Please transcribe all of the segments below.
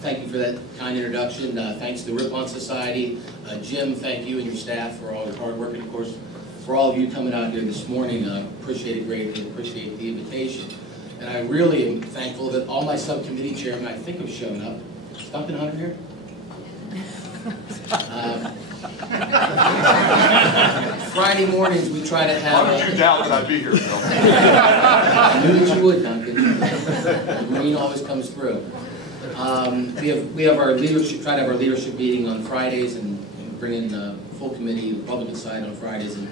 Thank you for that kind introduction. Thanks to the Ripon Society. Jim, thank you and your staff for all your hard work, and of course, for all of you coming out here this morning. Appreciate it greatly, appreciate the invitation. And I really am thankful that all my subcommittee chairmen, I think, have shown up. Is Duncan Hunter here? Friday mornings we try to have... Why don't you doubt that I'd be here, Bill? I knew that you would, Duncan. The Marine always comes through. We have our leadership, try to have our leadership meeting on Fridays and bring in the full committee, the Republican side on Fridays, and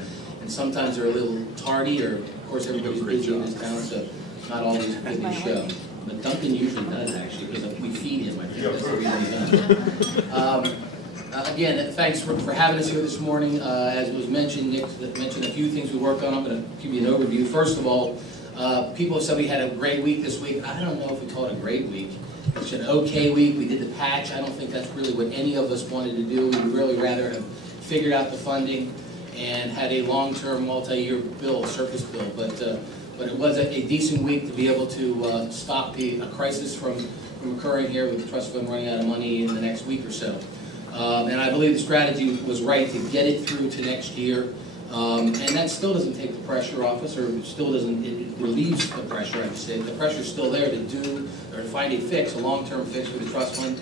sometimes they're a little tardy, or of course everybody's busy in this town, so not always good to show. But Duncan usually does, actually, because we feed him. I think that's the reason he does. Again, thanks for having us here this morning. As was mentioned, Nick mentioned a few things we worked on. I'm going to give you an overview. First of all, people said we had a great week this week. I don't know if we call it a great week. It's an okay week. We did the patch. I don't think that's really what any of us wanted to do. We would really rather have figured out the funding and had a long-term, multi-year bill, surface bill. But it was a decent week to be able to stop a crisis from occurring here with the trust fund running out of money in the next week or so. And I believe the strategy was right to get it through to next year. And that still doesn't take the pressure off us, or still doesn't, it relieves the pressure, I would say. The pressure's still there to do, or to find a fix, a long-term fix for the trust fund.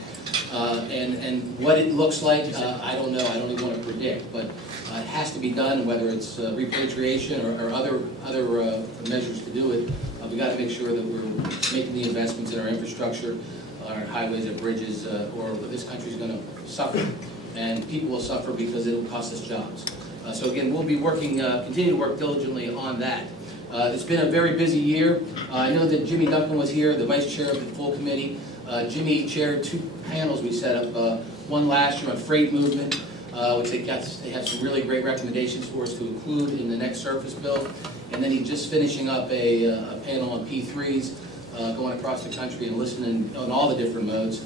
And what it looks like, I don't know, I don't even want to predict, but it has to be done, whether it's repatriation or other measures to do it. We've got to make sure that we're making the investments in our infrastructure, our highways and bridges, or this country's going to suffer. And people will suffer because it will cost us jobs. So again, we'll be working, continue to work diligently on that. It's been a very busy year. I know that Jimmy Duncan was here, the vice chair of the full committee. Jimmy chaired 2 panels we set up, one last year on freight movement, which they have some really great recommendations for us to include in the next surface bill. And then he's just finishing up a panel on P3s, going across the country and listening on all the different modes,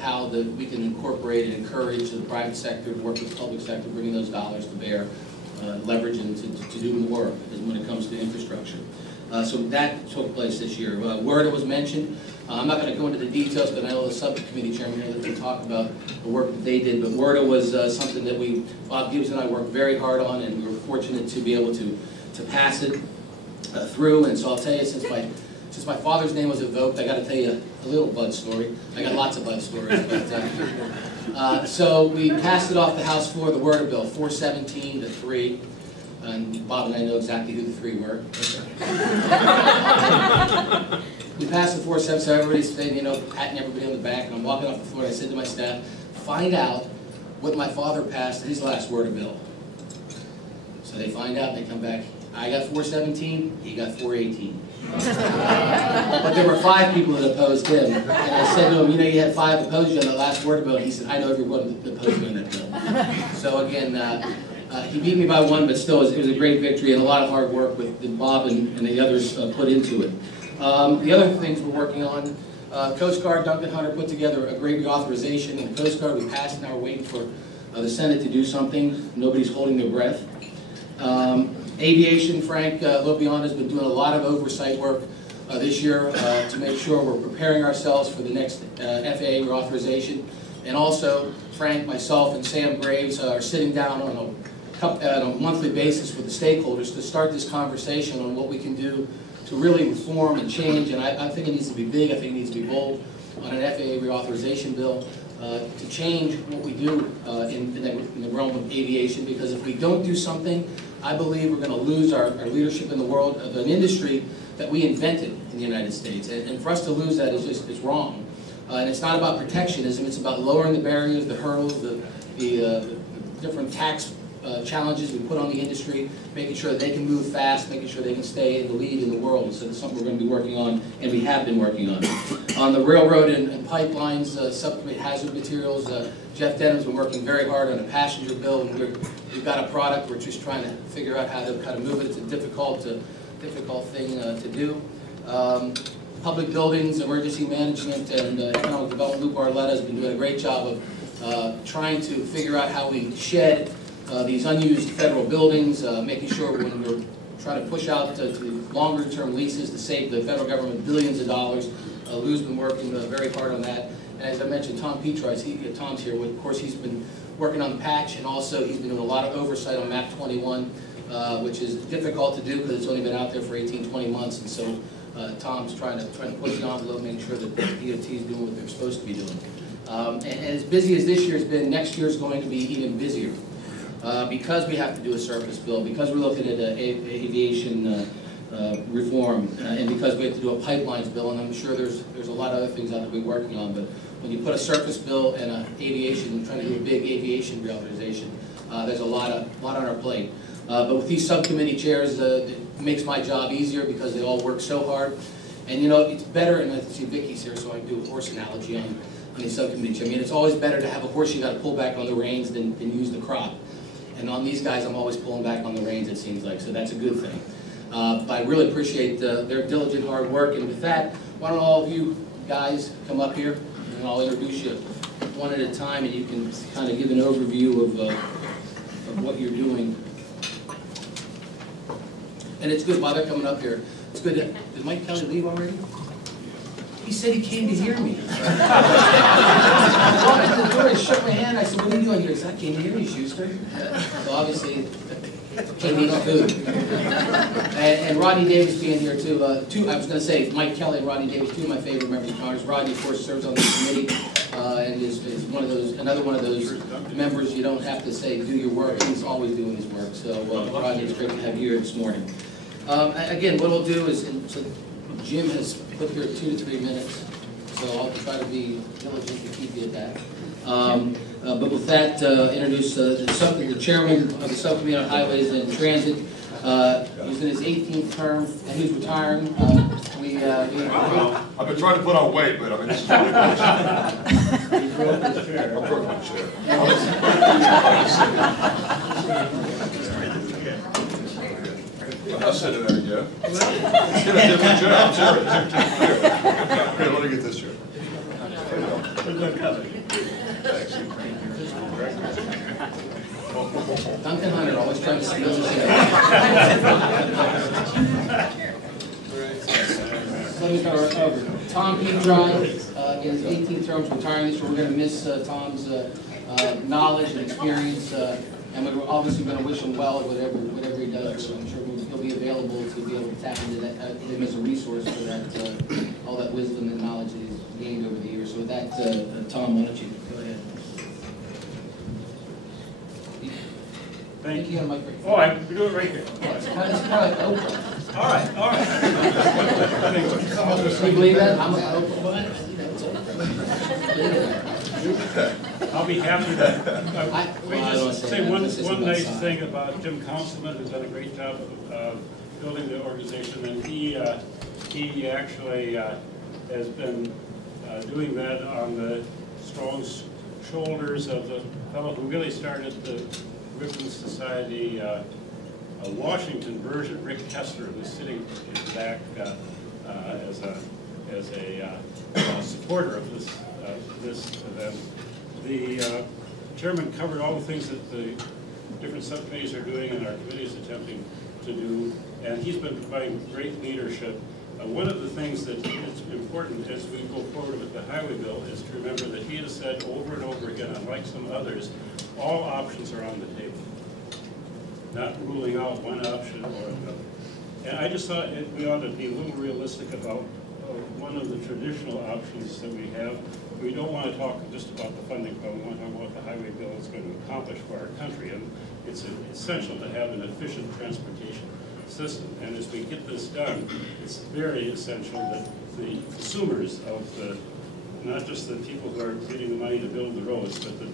how we can incorporate and encourage the private sector to work with the public sector, bringing those dollars to bear, leverage and to do more when it comes to infrastructure. So that took place this year. WRDA was mentioned. I'm not going to go into the details, but I know the subcommittee chairman here that can talk about the work that they did. But WRDA was something that Bob Gibbs and I worked very hard on, and we were fortunate to be able to pass it through. And so I'll tell you, since my father's name was evoked, I got to tell you a little Bud story. I got lots of Bud stories. But, so we passed it off the House floor, the WRDA bill, 417 to 3. And Bob and I know exactly who the 3 were. We passed the 417, so everybody's saying, you know, patting everybody on the back. And I'm walking off the floor, and I said to my staff, find out what my father passed his last WRDA bill. So they find out, and they come back. I got 417, he got 418. But there were 5 people that opposed him. And I said to him, you know, you had 5 opposed you on the last WRDA bill. And he said, I know everyone that opposed me on that bill. So again, he beat me by 1, but still, it was a great victory and a lot of hard work that Bob and the others put into it. The other things we're working on, Coast Guard, Duncan Hunter put together a great reauthorization. In the Coast Guard, we passed, now we're waiting for the Senate to do something. Nobody's holding their breath. Aviation, Frank LoBiondo has been doing a lot of oversight work this year to make sure we're preparing ourselves for the next FAA reauthorization. And also, Frank, myself, and Sam Graves are sitting down on a monthly basis with the stakeholders to start this conversation on what we can do to really reform and change. And I think it needs to be big, I think it needs to be bold on an FAA reauthorization bill to change what we do in the realm of aviation. Because if we don't do something, I believe we're going to lose our leadership in the world of an industry that we invented in the United States. And for us to lose that is wrong. And it's not about protectionism, it's about lowering the barriers, the hurdles, the different tax challenges we put on the industry, making sure that they can move fast, making sure they can stay in the lead in the world. And so that's something we're going to be working on, and we have been working on. On the railroad and pipelines, subcommittee hazard materials, Jeff Denham's been working very hard on a passenger bill, and we've got a product. We're just trying to figure out how to move it. It's a difficult thing to do. Public buildings, emergency management, and economic development. Lou Barletta has been doing a great job of trying to figure out how we shed these unused federal buildings, making sure when we're trying to push out to longer-term leases to save the federal government billions of dollars. Lou's been working very hard on that. And as I mentioned, Tom Petri, Tom's here. Of course, he's been working on the patch, and also he's been doing a lot of oversight on map 21, which is difficult to do because it's only been out there for 18, 20 months, and so Tom's trying to push the envelope, make sure that the DOT is doing what they're supposed to be doing. And as busy as this year's been, next year's going to be even busier. Because we have to do a surface bill, because we're looking at aviation reform, and because we have to do a pipelines bill, and I'm sure there's a lot of other things out there we're working on, but when you put a surface bill and an aviation, trying to do a big aviation reauthorization, there's a lot on our plate. But with these subcommittee chairs, it makes my job easier because they all work so hard. And you know, it's better, and I see Vicky's here, so I can do a horse analogy on the subcommittee chair. I mean, it's always better to have a horse you got to pull back on the reins than use the crop. And on these guys, I'm always pulling back on the reins, it seems like, so that's a good thing. But I really appreciate their diligent hard work, and with that, why don't all of you guys come up here, and I'll introduce you one at a time, and you can kind of give an overview of what you're doing. And it's good, while they're coming up here, it's good. Did Mike Kelly leave already? He said he came to hear me. I walked to the door and shook my hand. I said, what are you doing here? He said, I came to hear you, Shuster. So obviously, came to eat food. And Rodney Davis being here too. I was going to say Mike Kelly and Rodney Davis, two of my favorite members of Congress. Rodney, of course, serves on the committee and is another one of those members you don't have to say do your work. He's always doing his work. So Rodney, it's great to have you here this morning. Again, what we'll do is, so Jim has put here 2 to 3 minutes, so I'll try to be diligent to keep you at that. But with that, introduce the chairman of the Subcommittee on Highways and Transit. He's in his 18th term, and he's retiring. I've been trying to put on weight, but I mean, this is really good. He broke his chair. I broke my chair. I'm not sitting there yet. Get a different chair. I'm serious. Here, let me get this chair. Duncan Hunter, always trying to steal his chair. Let me start over. Tom Petri, in his 18th term, is retiring this year. We're going to miss Tom's knowledge and experience, and we're obviously going to wish him well at whatever he does. So I'm sure he'll be available to be able to tap into that, him as a resource for that, all that wisdom and knowledge that he's gained over the years. So with that, Tom, why don't you go ahead? Thank you. Oh, I can do it right here. It's kind of like Oprah. All right. Can you believe that? I'm Oprah. I'll be happy to. We just say one nice thing about Jim Councilman, who's done a great job of building the organization, and he actually has been doing that on the strong shoulders of the fellow who really started the Ribbon Society Washington version, Rick Kessler, who's sitting in the back as a supporter of this event. The chairman covered all the things that the different subcommittees are doing and our committee is attempting to do, and he's been providing great leadership. One of the things that is important as we go forward with the highway bill is to remember that he has said over and over again, unlike some others, all options are on the table. Not ruling out one option or another. And I just thought we ought to be a little realistic about one of the traditional options that we have. We don't want to talk just about the funding problem, we want to talk about what the highway bill is going to accomplish for our country. And it's essential to have an efficient transportation system. And as we get this done, it's very essential that the consumers of not just the people who are getting the money to build the roads, but the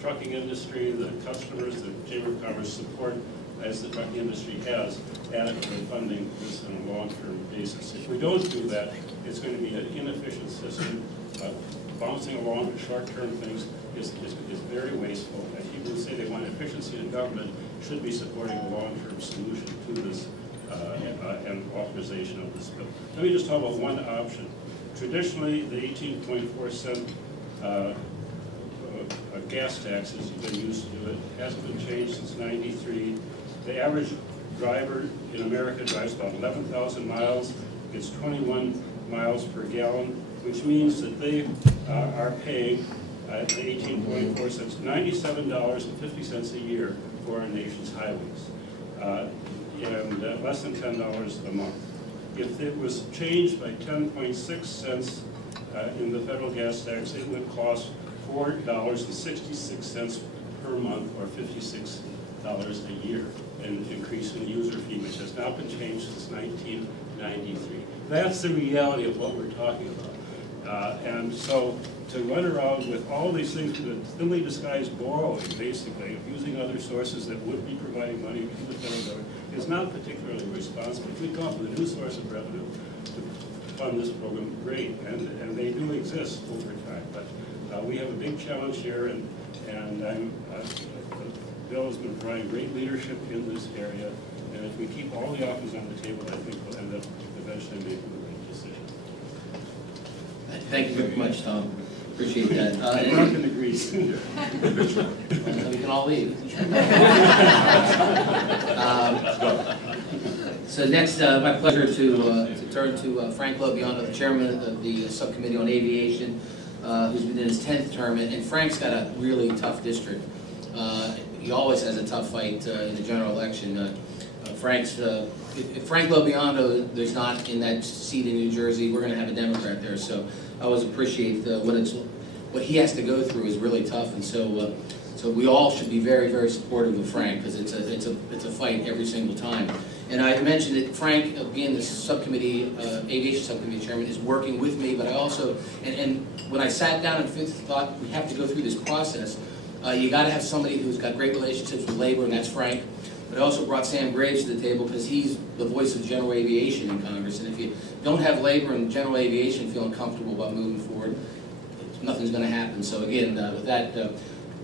trucking industry, the customers, the Chamber of Commerce support, as the trucking industry has, adequately funding this on a long-term basis. If we don't do that, it's going to be an inefficient system. Bouncing along to short-term things is very wasteful. And people who say they want efficiency in government should be supporting a long-term solution to this and authorization of this bill. Let me just talk about one option. Traditionally, the 18.4 cent gas tax, as you've been used to it, hasn't been changed since '93. The average driver in America drives about 11,000 miles, gets 21 miles per gallon, which means that they are paying 18.4 cents, $97.50 a year for our nation's highways, and less than $10 a month. If it was changed by 10.6 cents in the federal gas tax, it would cost $4.66 per month, or $56 a year, an increase in the user fee, which has not been changed since 1993. That's the reality of what we're talking about. And so to run around with all these things with a thinly disguised borrowing, basically, of using other sources that would be providing money to the federal government, is not particularly responsible. If we come up with a new source of revenue to fund this program, great, and they do exist over time. But we have a big challenge here, and Bill has been providing great leadership in this area, and if we keep all the options on the table, I think we'll end up eventually making the right decision. Thank you very much, Tom. Appreciate that. Duncan agrees. We can all leave. So next, my pleasure to turn to Frank LoBiondo, the chairman of the Subcommittee on Aviation, who's been in his 10th term, and Frank's got a really tough district. He always has a tough fight in the general election. If Frank LoBiondo there's not in that seat in New Jersey, we're going to have a Democrat there. So I always appreciate what he has to go through is really tough, and so we all should be very, very supportive of Frank, because it's a fight every single time. And I mentioned that Frank, being the subcommittee, aviation subcommittee chairman, is working with me, but I also, and when I sat down and thought we have to go through this process, you got to have somebody who's got great relationships with labor, and that's Frank. But I also brought Sam Graves to the table because he's the voice of general aviation in Congress, and if you don't have labor and general aviation feeling comfortable about moving forward, nothing's going to happen. So again, with that,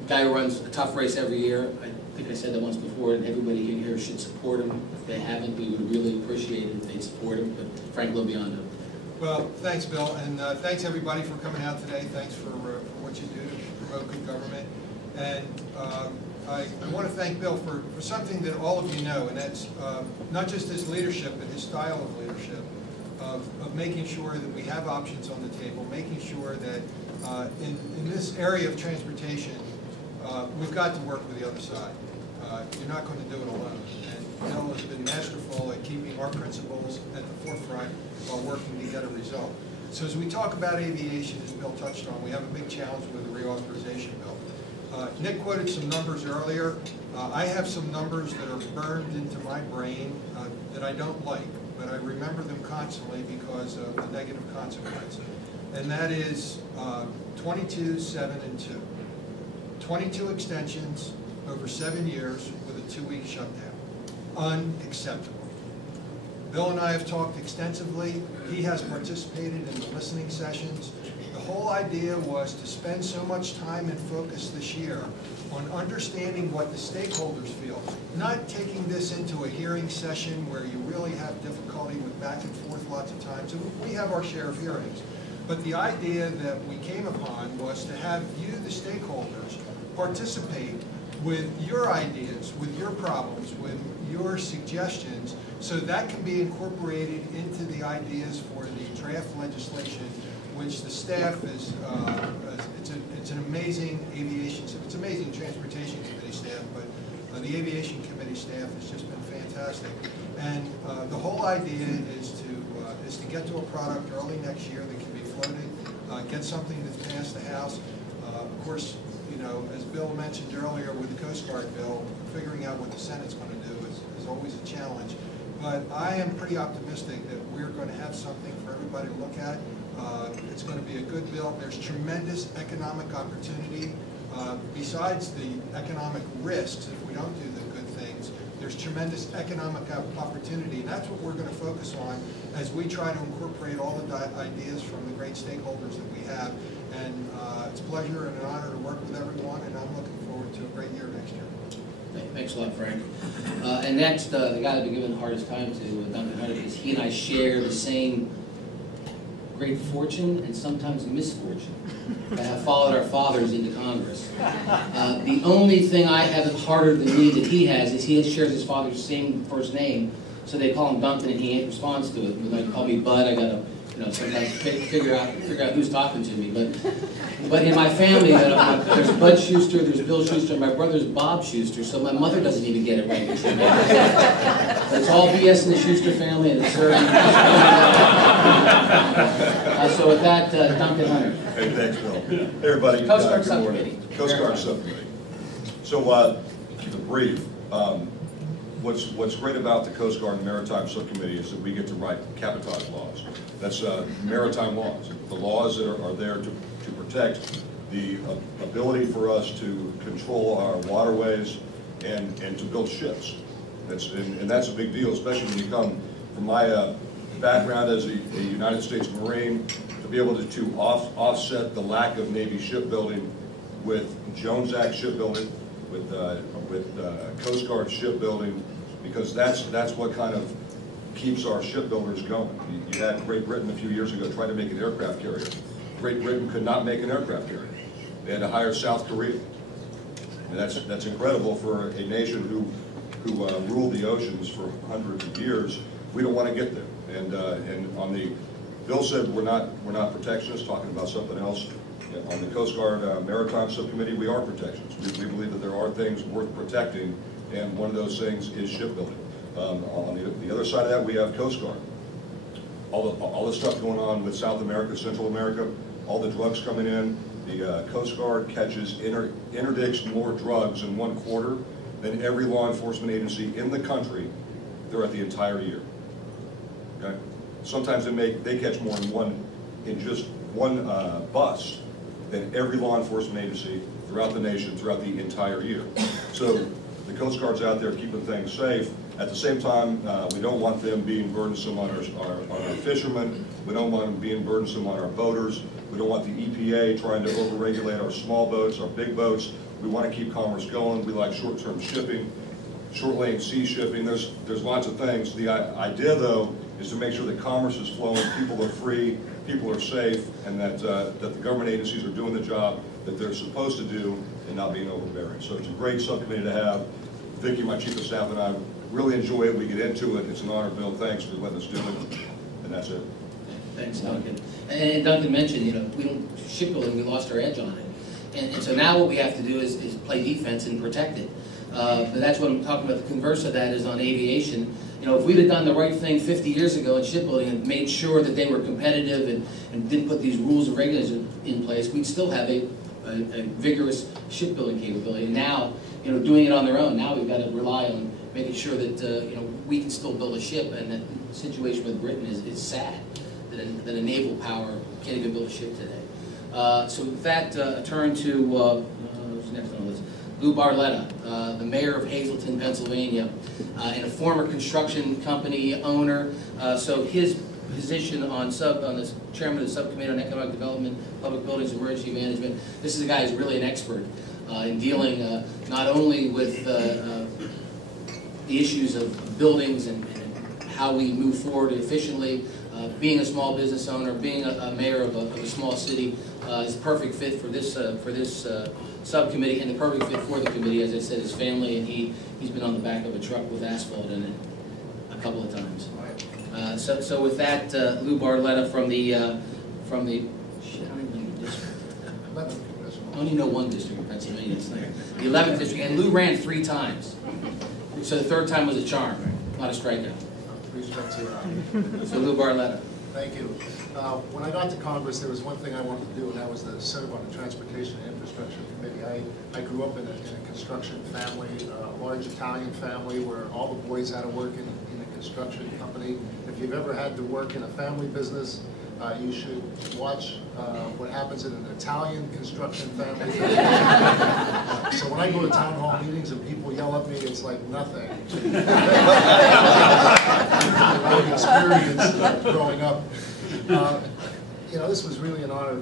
guy who runs a tough race every year, I think I said that once before, and everybody here should support him. If they haven't, we would really appreciate it if they'd support him. But Frank LoBiondo. Well, thanks, Bill, and thanks everybody for coming out today. Thanks for what you do to promote good government. And I want to thank Bill for something that all of you know, and that's not just his leadership, but his style of leadership, of making sure that we have options on the table, making sure that in this area of transportation, we've got to work with the other side. You're not going to do it alone. And Bill has been masterful at keeping our principles at the forefront while working to get a result. So as we talk about aviation, as Bill touched on, we have a big challenge with the reauthorization bill. Nick quoted some numbers earlier. I have some numbers that are burned into my brain that I don't like, but I remember them constantly because of the negative consequence. And that is 22, 7, and 2. 22 extensions over 7 years with a 2-week shutdown. Unacceptable. Bill and I have talked extensively. He has participated in the listening sessions. The whole idea was to spend so much time and focus this year on understanding what the stakeholders feel, not taking this into a hearing session where you really have difficulty with back and forth lots of times. And we have our share of hearings. But the idea that we came upon was to have you, the stakeholders, participate with your ideas, with your problems, with your suggestions, so that can be incorporated into the ideas for the draft legislation, which the staff is, it's an amazing aviation, it's amazing transportation committee staff, but the aviation committee staff has just been fantastic. And the whole idea is to get to a product early next year that can be floated, get something that's passed the House. Of course, you know, as Bill mentioned earlier with the Coast Guard bill, figuring out what the Senate's going to do is always a challenge. But I am pretty optimistic that we're going to have something for everybody to look at. It's going to be a good bill. There's tremendous economic opportunity. Besides the economic risks, if we don't do the good things, there's tremendous economic opportunity. And that's what we're going to focus on as we try to incorporate all the ideas from the great stakeholders that we have. And it's a pleasure and an honor to work with everyone, and I'm looking forward to a great year next year. Thanks a lot, Frank. And next, the guy that I've been giving the hardest time to, Duncan Hunter, because he and I share the same great fortune and sometimes misfortune to have followed our fathers into Congress. The only thing I have harder than me that he has is he shares his father's same first name, so they call him Duncan and he responds to it. When they call me Bud, I got a sometimes figure out who's talking to me. But in my family, there's Bud Shuster, there's Bill Shuster, and my brother's Bob Shuster, so my mother doesn't even get it right. But it's all BS in the Shuster family, and it's serving. So with that, Duncan Hunter. Hey, thanks, Bill. Hey, everybody. Coast Guard Good morning. Subcommittee. Coast Guard Subcommittee. So, keep it brief. What's great about the Coast Guard and Maritime Subcommittee is that we get to write cabotage laws. That's maritime laws. The laws that are there to protect the ability for us to control our waterways and to build ships. And that's a big deal, especially when you come from my background as a United States Marine, to be able to offset the lack of Navy shipbuilding with Jones Act shipbuilding, with Coast Guard shipbuilding, because that's what kind of keeps our shipbuilders going. You had Great Britain a few years ago try to make an aircraft carrier. Great Britain could not make an aircraft carrier. They had to hire South Korea. And that's incredible for a nation who ruled the oceans for hundreds of years. We don't want to get there. And on the Bill said we're not protectionists, talking about something else. On the Coast Guard Maritime Subcommittee, we are protectionists. We believe that there are things worth protecting, and one of those things is shipbuilding. On the other side of that, we have Coast Guard. All the stuff going on with South America, Central America, all the drugs coming in, the Coast Guard interdicts more drugs in 1 quarter than every law enforcement agency in the country throughout the entire year. Okay? Sometimes they catch more in just one bus than every law enforcement agency throughout the nation, throughout the entire year. So the Coast Guard's out there keeping things safe. At the same time, we don't want them being burdensome on our fishermen. We don't want them being burdensome on our boaters. We don't want the EPA trying to overregulate our small boats, our big boats. We want to keep commerce going. We like short-term shipping, short-lane sea shipping. There's lots of things. The idea, though, is to make sure that commerce is flowing, people are free, people are safe, and that the government agencies are doing the job that they're supposed to do and not being overbearing. So it's a great subcommittee to have. Vicki, my chief of staff, and I really enjoy it. We get into it. It's an honor, Bill. Thanks for letting us do it. And that's it. Thanks, Duncan. And Duncan mentioned, we don't shipbuilding, we lost our edge on it. And so now what we have to do is play defense and protect it. But that's what I'm talking about. The converse of that is on aviation. If we'd have done the right thing 50 years ago in shipbuilding and made sure that they were competitive and didn't put these rules and regulations in place, we'd still have a vigorous shipbuilding capability. And now, doing it on their own, now we've got to rely on making sure that we can still build a ship. And that situation with Britain is sad, that a naval power can't even build a ship today. So with that, turn to who's next on the list? Lou Barletta, the mayor of Hazleton, Pennsylvania, and a former construction company owner. So his position on the chairman of the Subcommittee on Economic Development, Public Buildings, and Emergency Management. This is a guy who's really an expert in dealing not only with the issues of buildings and how we move forward efficiently. Being a small business owner, being a mayor of a small city, is a perfect fit for this subcommittee, and the perfect fit for the committee. As I said, his family, and he's been on the back of a truck with asphalt in it a couple of times. So with that, Lou Barletta from the I don't even know the district. I only know one district in Pennsylvania. It's like the 11th district, and Lou ran 3 times. So the 3rd time was a charm, not a strikeout. So Lou Barletta. Thank you. When I got to Congress, there was one thing I wanted to do, and that was to serve on the Transportation and Infrastructure Committee. I grew up in a construction family, a large Italian family where all the boys had to work in a construction company. If you've ever had to work in a family business, you should watch what happens in an Italian construction family. So when I go to town hall meetings and people yell at me, it's like nothing. Experience growing up. This was really an honor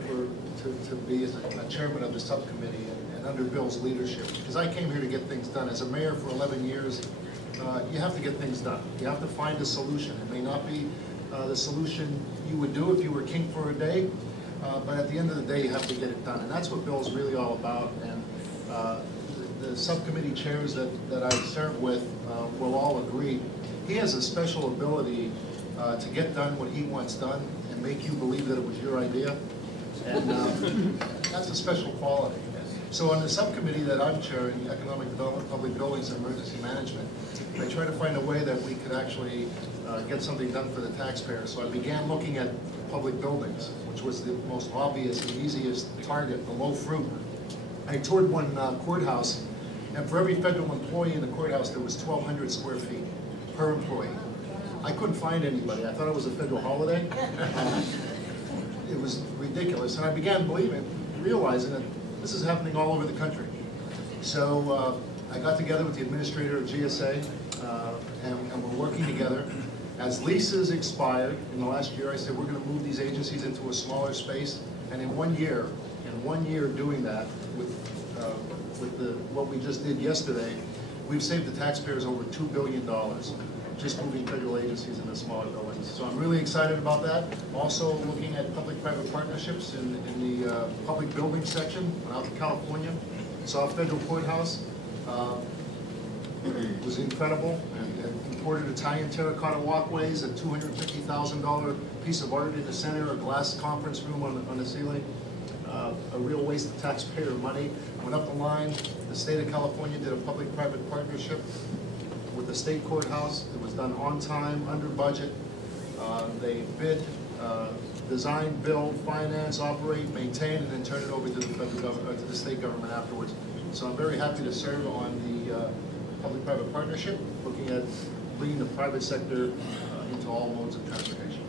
to be as a chairman of the subcommittee and under Bill's leadership, because I came here to get things done. As a mayor for 11 years, you have to get things done. You have to find a solution. It may not be the solution you would do if you were king for a day, but at the end of the day, you have to get it done. And that's what Bill's really all about. And the subcommittee chairs that I serve with will all agree. He has a special ability to get done what he wants done and make you believe that it was your idea. And that's a special quality. So on the subcommittee that I'm chairing, Economic Development, Public Buildings, and Emergency Management, I try to find a way that we could actually get something done for the taxpayers. So I began looking at public buildings, which was the most obvious and easiest target, the low fruit. I toured one courthouse, and for every federal employee in the courthouse, there was 1,200 square feet per employee. I couldn't find anybody. I thought it was a federal holiday. It was ridiculous, and I began realizing that this is happening all over the country. So I got together with the administrator of GSA, and we're working together. As leases expired in the last year, I said we're going to move these agencies into a smaller space, and in 1 year doing that, with what we just did yesterday, we've saved the taxpayers over $2 billion just moving federal agencies into smaller buildings. So I'm really excited about that. Also looking at public-private partnerships in the public building section out in California. Saw a federal courthouse. It was incredible. And imported Italian terracotta walkways, a $250,000 piece of art in the center, a glass conference room on the ceiling. A real waste of taxpayer money. Went up the line. The state of California did a public-private partnership with the state courthouse. It was done on time, under budget. They bid, design, build, finance, operate, maintain, and then turn it over to the federal government, to the state government afterwards. So I'm very happy to serve on the public-private partnership, looking at bringing the private sector into all modes of transportation.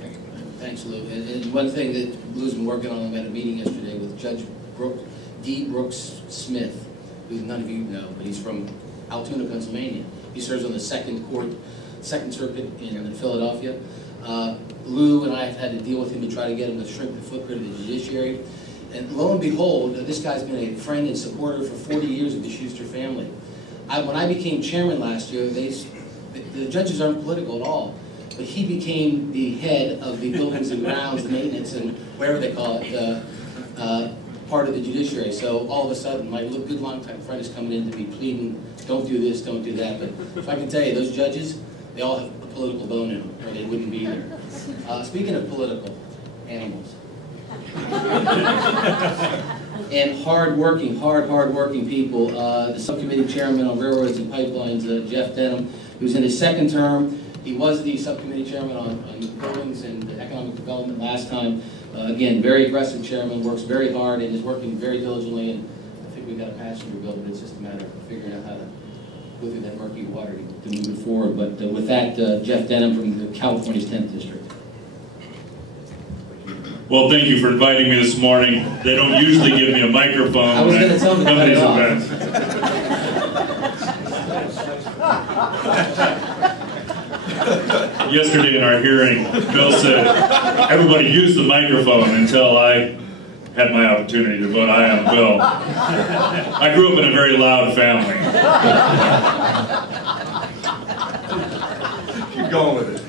Thank you. Thanks, Lou. And one thing that Lou's been working on, we had a meeting yesterday with Judge D. Brooks Smith, who none of you know, but he's from Altoona, Pennsylvania. He serves on the Second Circuit in Philadelphia. Lou and I have had to deal with him to try to get him to shrink the footprint of the judiciary. And lo and behold, this guy's been a friend and supporter for 40 years of the Shuster family. When I became chairman last year, the judges aren't political at all, but he became the head of the buildings and grounds, the maintenance, and whatever they call it, part of the judiciary. So all of a sudden, my good longtime friend is coming in to be pleading, don't do this, don't do that. But if I can tell you, those judges, they all have a political bone in them, or they wouldn't be there. Speaking of political animals, and hard-working people, the subcommittee chairman on railroads and pipelines, Jeff Denham, who's in his second term. He was the subcommittee chairman on buildings and economic development last time. Again, very aggressive chairman, works very hard and is working very diligently, and I think we've got a passenger bill, but it's just a matter of figuring out how to go through that murky water to move it forward. But with that, Jeff Denham from California's 10th District. Well, thank you for inviting me this morning. They don't usually give me a microphone. I was going to tell them to cut it off. Yesterday in our hearing, Bill said, everybody use the microphone until I had my opportunity to vote aye on the bill. I grew up in a very loud family. Keep going with it.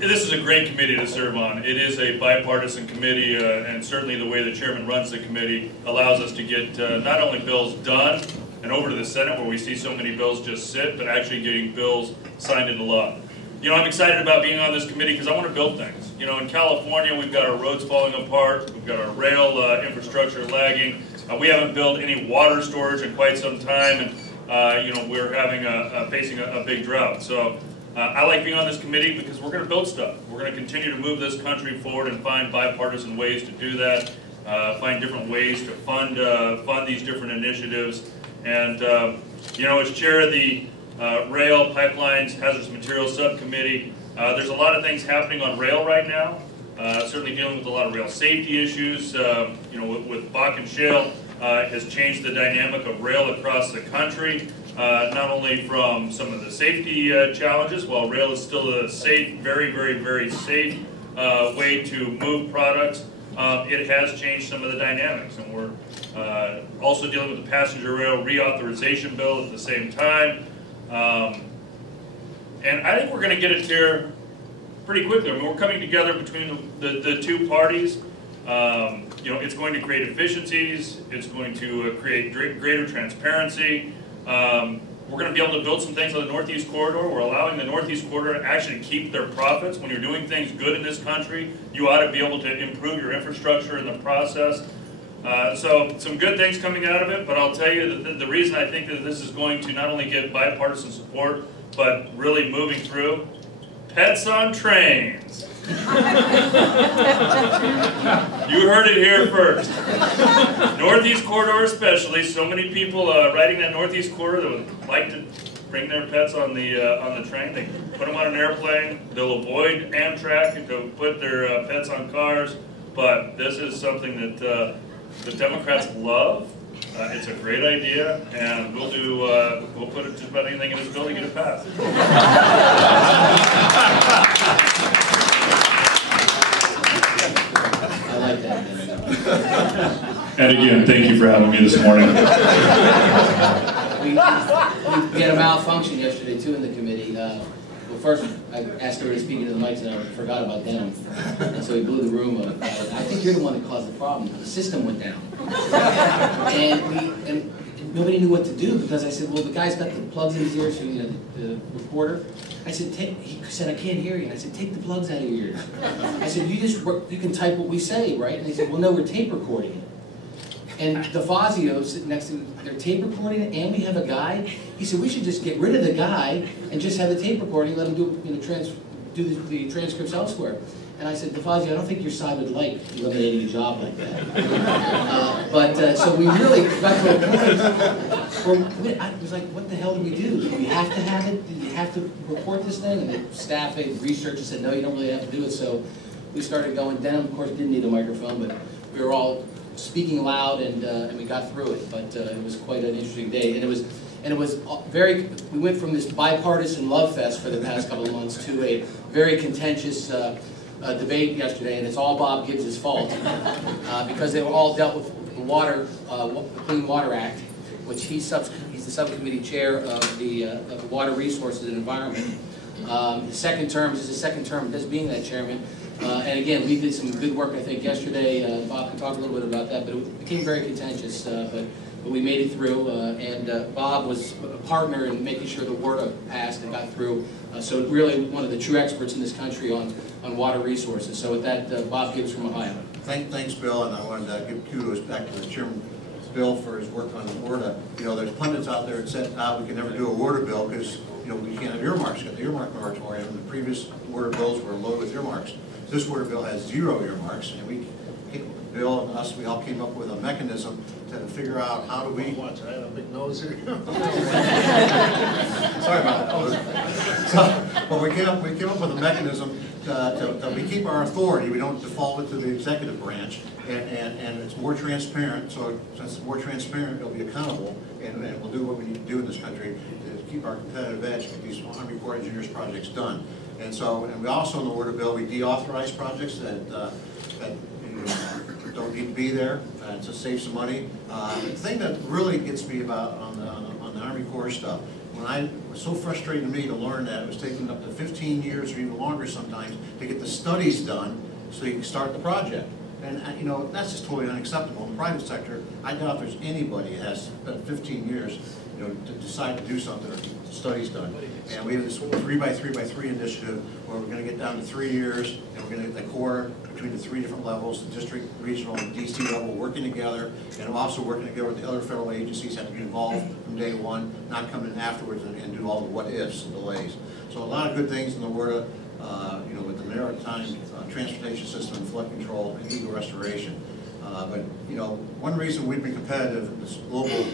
This is a great committee to serve on. It is a bipartisan committee, and certainly the way the chairman runs the committee allows us to get not only bills done and over to the Senate where we see so many bills just sit, but actually getting bills signed into law. You know, I'm excited about being on this committee because I want to build things. You know, in California, we've got our roads falling apart, we've got our rail infrastructure lagging, we haven't built any water storage in quite some time, and you know, we're having facing a big drought. So I like being on this committee because we're going to build stuff. We're going to continue to move this country forward and find bipartisan ways to do that, find different ways to fund these different initiatives. And you know, as chair of the Rail, Pipelines, Hazardous Materials Subcommittee, there's a lot of things happening on rail right now. Certainly dealing with a lot of rail safety issues. You know, with Bakken Shale has changed the dynamic of rail across the country. Not only from some of the safety challenges, while rail is still a safe, very safe way to move products, it has changed some of the dynamics, and we're also dealing with the passenger rail reauthorization bill at the same time. And I think we're going to get it here pretty quickly. I mean, we're coming together between the two parties. You know, it's going to create efficiencies. It's going to create greater transparency. We're going to be able to build some things on the Northeast Corridor. We're allowing the Northeast Corridor to actually keep their profits. When you're doing things good in this country, you ought to be able to improve your infrastructure in the process. So some good things coming out of it, but I'll tell you that the reason I think that this is going to not only get bipartisan support, but really moving through, pets on trains. You heard it here first. Northeast Corridor especially, so many people riding that Northeast Corridor that would like to bring their pets on the train. They put them on an airplane. They'll avoid Amtrak and go put their pets on cars. But this is something that the Democrats love. It's a great idea, and we'll put it just about anything in this bill to get it passed. I like that. And again, thank you for having me this morning. We had a malfunction yesterday too in the committee. Well, first I asked everybody to speak into the mics and I forgot about Denham, and so he blew the room up. I think you're the one that caused the problem. The system went down, and nobody knew what to do because I said, well, the guy's got the plugs in his ears, so, you know, the reporter. I said, he said, I can't hear you. And I said, take the plugs out of your ears. I said, you can type what we say, right? And they said, well, no, we're tape recording it. And DeFazio sitting next to him, they're tape recording it, and we have a guy. He said, we should just get rid of the guy and just have the tape recording, let him do the transcripts elsewhere. And I said, DeFazio, I don't think your side would like eliminating a job like that. So we really got to a point where I was like, what the hell do we do? Do we have to have it? Do you have to report this thing? And the staff and researchers said, no, you don't really have to do it. So we started going. Denham, of course, didn't need a microphone, but we were all speaking loud, and we got through it. But it was quite an interesting day, and it was very. We went from this bipartisan love fest for the past couple of months to a very contentious debate yesterday, and it's all Bob Gibbs' fault because they were all dealt with the the Clean Water Act, which he's the subcommittee chair of the Water Resources and Environment. His second term is his second term as being that chairman. And again, we did some good work, I think, yesterday. Bob can talk a little bit about that, but it became very contentious. But we made it through, and Bob was a partner in making sure the WRDA passed and got through. So really one of the true experts in this country on water resources. So with that, Bob Gibbs from Ohio. Thanks, Bill, and I wanted to give kudos back to the Chairman Bill for his work on the WRDA. You know, there's pundits out there that said we can never do a WRDA bill because we can't have earmarks. Got the earmark moratorium. The previous WRDA bills were loaded with earmarks. This WRDA bill has 0 earmarks, and Bill and us, we all came up with a mechanism to figure out how do we. Watch, I have a big nose here. Sorry about that. But we came up with a mechanism to we keep our authority. We don't default it to the executive branch, and it's more transparent. So since it's more transparent, it'll be accountable, and we'll do what we need to do in this country to keep our competitive edge, get these Army Corps of Engineers projects done. And we also in the WRDA bill we deauthorize projects that don't need to be there, and to save some money. The thing that really gets me about on the Army Corps stuff, when it was so frustrating to me to learn that it was taking up to 15 years or even longer sometimes to get the studies done so you can start the project. And that's just totally unacceptable. In the private sector, I doubt there's anybody that has spent 15 years to decide to do something or get the studies done. And we have this 3x3x3 initiative where we're going to get down to 3 years, and we're going to get the Corps between the 3 different levels, the district, regional, and DC level, working together, and also working together with the other federal agencies, have to be involved from day one, not come in afterwards and do all the what-ifs and delays. So a lot of good things in the WRDA, with the maritime transportation system and flood control and eagle restoration. But one reason we've been competitive in this global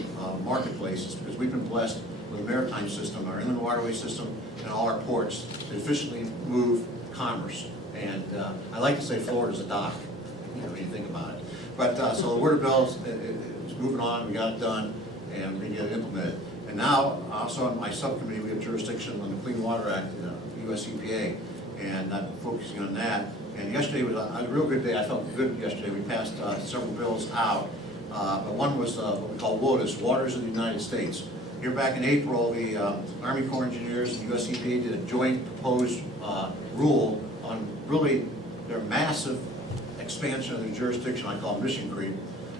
marketplace is because we've been blessed with a maritime system, our inland waterway system, and all our ports to efficiently move commerce. And I like to say Florida's a dock, when you think about it. But so the WRDA bill is moving on. We got it done, and we're going to get it implemented. And now, also on my subcommittee, we have jurisdiction on the Clean Water Act, the U.S. EPA, and I'm focusing on that. And yesterday was a real good day. I felt good yesterday. We passed several bills out, but one was what we call WOTUS, Waters of the United States. Here back in April, the Army Corps of Engineers and U.S. EPA did a joint proposed rule on really their massive expansion of their jurisdiction, I call mission creep,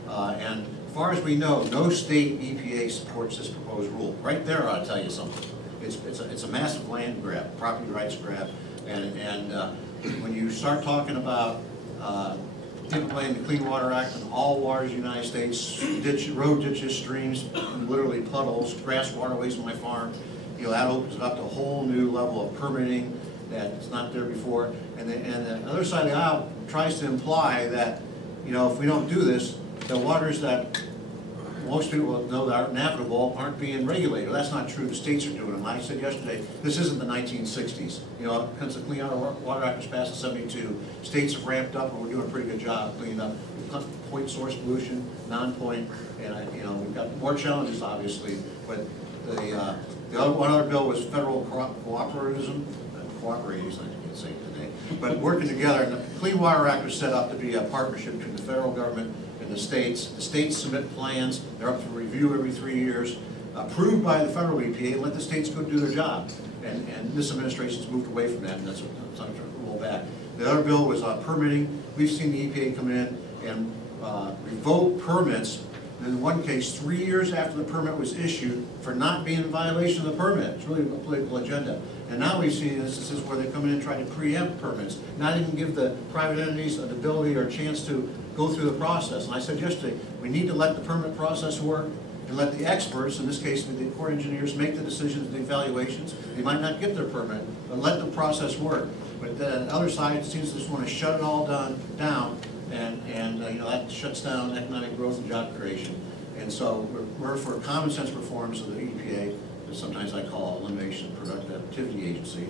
and far as we know, no state EPA supports this proposed rule. Right there, I'll tell you something. It's a massive land grab, property rights grab, and when you start talking about implementing the Clean Water Act on all waters in the United States, road ditches, streams, literally puddles, grass waterways on my farm, you know, that opens it up to a whole new level of permitting that's not there before. And the other side of the aisle tries to imply that, you know, if we don't do this, the waters that most people know that aren't navigable aren't being regulated. Well, that's not true. The states are doing them. I said yesterday, this isn't the 1960s. You know, since the Clean Water Act was passed in '72, states have ramped up, and we're doing a pretty good job cleaning up point source pollution, non-point, and you know, we've got more challenges obviously. But one other bill was federal cooperativism, I can't say it today, but working together. And the Clean Water Act was set up to be a partnership between the federal government and the states. The states submit plans. They're up for review every 3 years, approved by the federal EPA, and let the states go do their job. And this administration's moved away from that, and that's something to roll back. The other bill was permitting. We've seen the EPA come in and revoke permits, and in one case, 3 years after the permit was issued, for not being in violation of the permit. It's really a political agenda. And now we've seen instances where they come in and try to preempt permits, not even give the private entities an ability or a chance to go through the process. And I said yesterday, we need to let the permit process work and let the experts, in this case the Corps of Engineers, make the decisions, the evaluations. They might not get their permit, but let the process work. But the other side seems to just want to shut it all down, and you know, that shuts down economic growth and job creation. And so we're for common sense reforms of the EPA, that sometimes I call Elimination of Productivity Agency.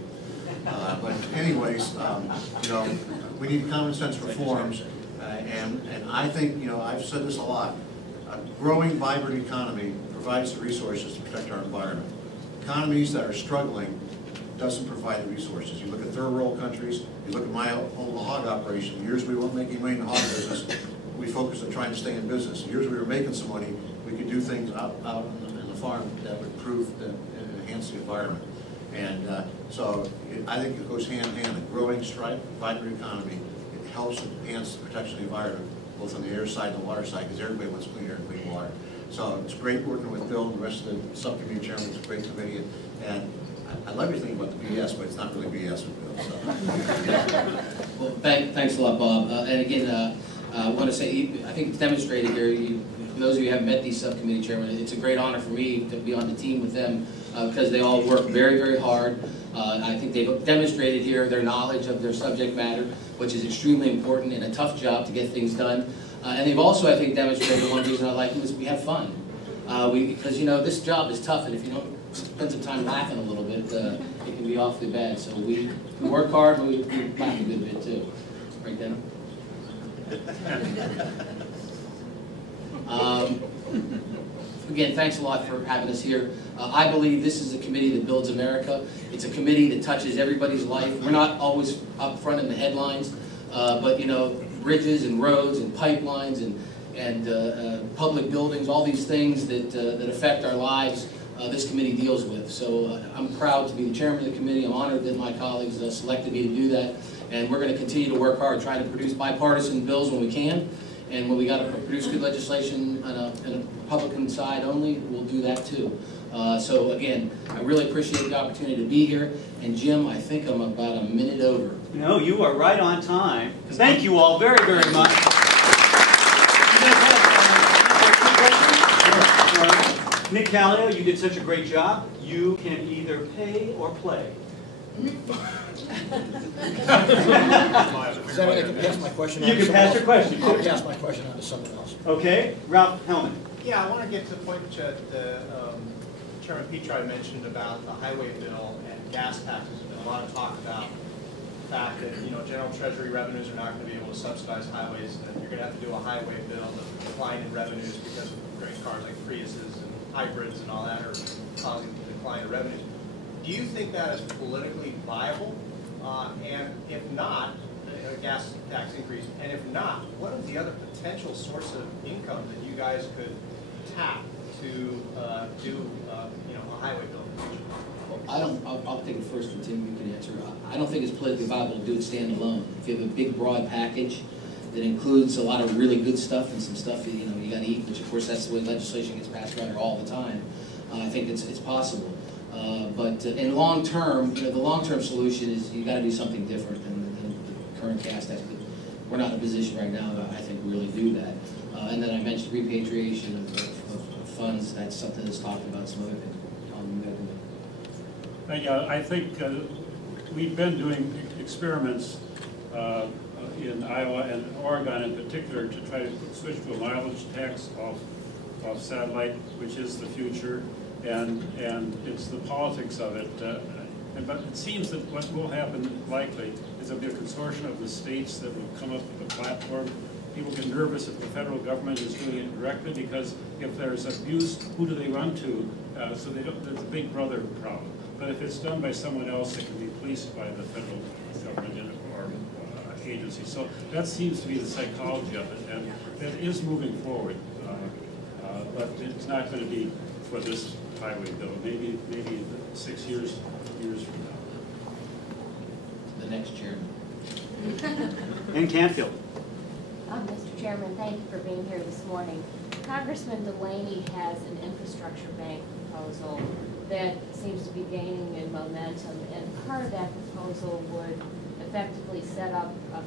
But anyways, you know, we need common sense reforms, and I think, you know, I've said this a lot. A growing, vibrant economy provides the resources to protect our environment. Economies that are struggling doesn't provide the resources. You look at third world countries, you look at my own hog operation. Years we weren't making money in the hog business, we focused on trying to stay in business. Years we were making some money, we could do things out in the farm that would improve and enhance the environment. And so I think it goes hand in hand. A growing, vibrant economy, it helps enhance the protection of the environment, both on the air side and the water side, because everybody wants clean air and clean water. So it's great working with Bill and the rest of the subcommittee chairman. It's a great committee, and I love your thing about the BS, but it's not really BS with Bill. So. Well, thanks a lot, Bob. And again, I want to say, I think it's demonstrated here. For those of you who haven't met these subcommittee chairmen, it's a great honor for me to be on the team with them because they all work very, very hard. I think they've demonstrated here their knowledge of their subject matter, which is extremely important and a tough job to get things done. And they've also, I think, demonstrated one reason I like them is we have fun. Because, you know, this job is tough, and if you don't spend some time laughing a little bit, it can be awfully bad. So we work hard, but we laugh a good bit too. Right, Denham? Again, thanks a lot for having us here. I believe this is a committee that builds America. It's a committee that touches everybody's life. We're not always up front in the headlines, but you know, bridges and roads and pipelines and public buildings, all these things that affect our lives, this committee deals with. So I'm proud to be the chairman of the committee. I'm honored that my colleagues selected me to do that. And we're going to continue to work hard, trying to produce bipartisan bills when we can. And when we got to produce good legislation on a Republican side only, we'll do that too. So again, I really appreciate the opportunity to be here. And Jim, I think I'm about a minute over. No, you are right on time. Thank you all very, very much. Nick Callio, you did such a great job. You can either pay or play. Is that way I can pass my question on? You can pass your question. I'll pass my question on to someone else. Okay, Ralph Hellman. Yeah, I want to get to the point that Chairman Petri mentioned about the highway bill and gas taxes. There's been a lot of talk about the fact that, you know, general treasury revenues are not going to be able to subsidize highways, and you're going to have to do a highway bill. The decline in revenues because of great cars like Priuses and hybrids and all that are causing the decline in revenues. Do you think that is politically viable? And if not, a gas tax increase, and if not, what is the other potential source of income that you guys could tap to do you know, a highway bill? I'll take it first, and Tim, you can answer. I don't think it's politically viable to do it standalone. If you have a big, broad package that includes a lot of really good stuff and some stuff that, you know, you got to eat, which of course that's the way legislation gets passed around here all the time. I think it's possible. But in long term, the long-term solution is you got to do something different than the current gas tax. But we're not in a position right now, I think, to really do that. And then I mentioned repatriation of funds. That's something that's talked about. Some other things. Yeah, I think we've been doing experiments in Iowa and Oregon in particular to try to switch to a mileage tax of satellite, which is the future, and it's the politics of it. But it seems that what will happen likely is there'll be a consortium of the states that will come up with a platform. People get nervous if the federal government is doing it directly, because if there's abuse, who do they run to? So there's a big brother problem. But if it's done by someone else, it can be policed by the federal government or agency. So that seems to be the psychology of it, and it is moving forward. But it's not going to be for this highway bill. Maybe 6 years from now. The next chairman. In Canfield. Mr. Chairman, thank you for being here this morning. Congressman Delaney has an infrastructure bank proposal that seems to be gaining in momentum, and part of that proposal would effectively set up a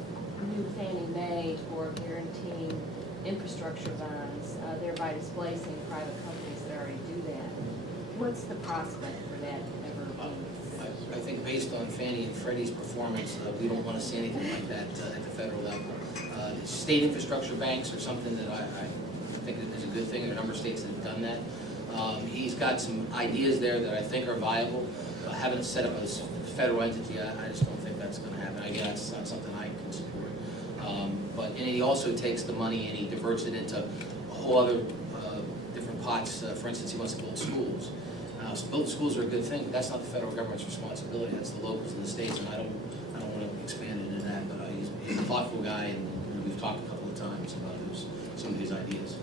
new Fannie Mae for guaranteeing infrastructure bonds, thereby displacing private companies that already do that. What's the prospect for that ever being? I think based on Fannie and Freddie's performance, we don't want to see anything like that at the federal level. State infrastructure banks are something that I think is a good thing. There are a number of states that have done that. He's got some ideas there that I think are viable. Having it set up as a federal entity, I just don't think that's going to happen. Again, that's not something I can support. And he also takes the money and he diverts it into a whole other different pots. For instance, he wants to build schools. So building schools are a good thing, but that's not the federal government's responsibility. That's the locals and the states, and I don't want to expand into that. But he's a thoughtful guy, and we've talked a couple of times about some of his ideas.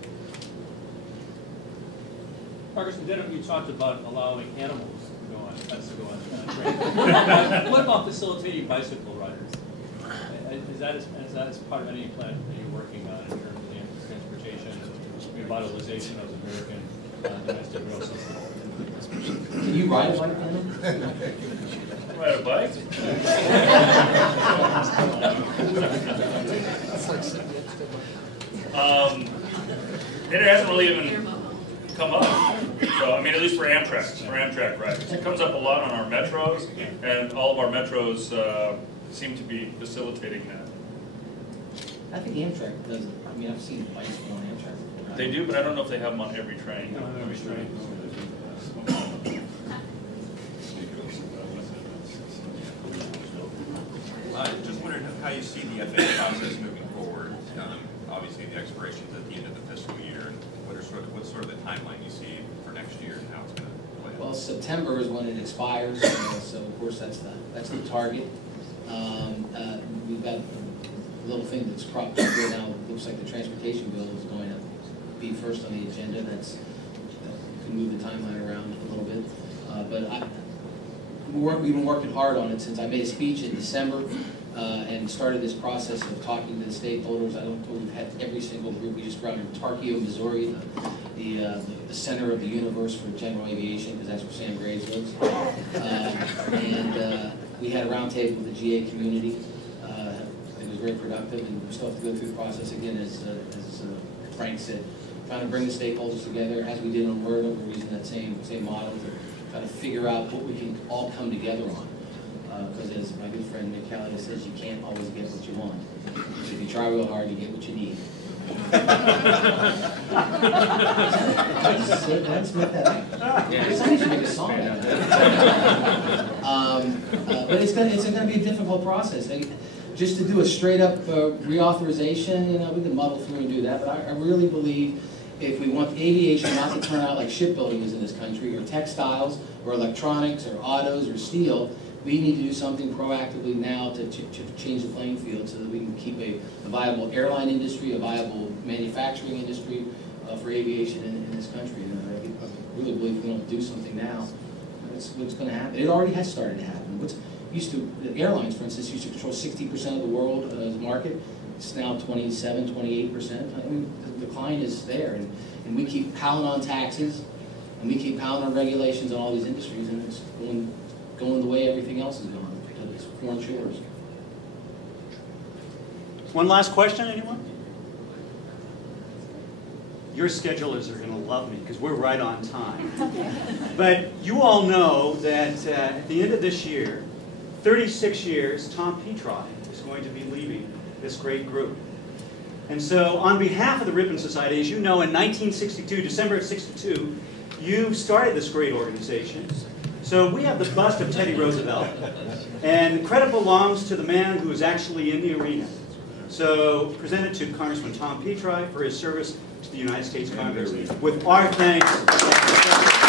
Congressman Denham, you talked about allowing animals to go on trains. What about facilitating bicycle riders? Is that as part of any plan that you're working on in terms of transportation and revitalization of the American domestic rail system? Can you ride a bike, Denham? Ride a bike? It hasn't really even come up. So, I mean, at least for Amtrak riders. It comes up a lot on our metros, and all of our metros seem to be facilitating that. I think Amtrak does it. I mean, I've seen bikes go on Amtrak before. They do, but I don't know if they have them on every train. No, every train. Just wondering how you see the FAA process moving forward. Obviously, the expiration's at the end of the fiscal year. What's sort of the timeline you see for next year and how it's going to play out? Well, September is when it expires, so of course that's the target. We've got a little thing that's cropped up right now. It looks like the transportation bill is going to be first on the agenda. That can move the timeline around a little bit. We've been working hard on it since I made a speech in December and started this process of talking to the stakeholders. I don't think we've had every single group. We just brought in Tarkio, Missouri, the center of the universe for general aviation, because that's where Sam Graves lives. We had a roundtable with the GA community. It was very productive, and we still have to go through the process again, as Frank said, trying to bring the stakeholders together, as we did on Murdo. We're using that same model to try to figure out what we can all come together on. Because as my good friend Nick Callahan says, you can't always get what you want. So if you try real hard, you get what you need. Let's make that up. Somebody should make a song out of that. But it's going to be a difficult process. Just to do a straight up reauthorization, we can muddle through and do that. But I really believe if we want aviation not to turn out like shipbuilding is in this country, or textiles, or electronics, or autos, or steel, we need to do something proactively now to change the playing field so that we can keep a viable airline industry, a viable manufacturing industry for aviation in this country. And I really believe if we don't do something now, that's what's going to happen. It already has started to happen. The airlines, for instance, used to control 60% of the world market. it's now 27, 28%. I mean, the decline is there, and we keep pounding on taxes, and we keep pounding on regulations on all these industries, and it's going the way everything else is going, to these foreign shores. One last question, anyone? Your schedulers are going to love me because we're right on time. But you all know that at the end of this year, 36 years, Tom Petri is going to be leaving this great group. And so on behalf of the Ripon Society, as you know, in 1962, December of 62, you started this great organization. So we have the bust of Teddy Roosevelt, and the credit belongs to the man who is actually in the arena. So presented to Congressman Tom Petri for his service to the United States Congress with our thanks.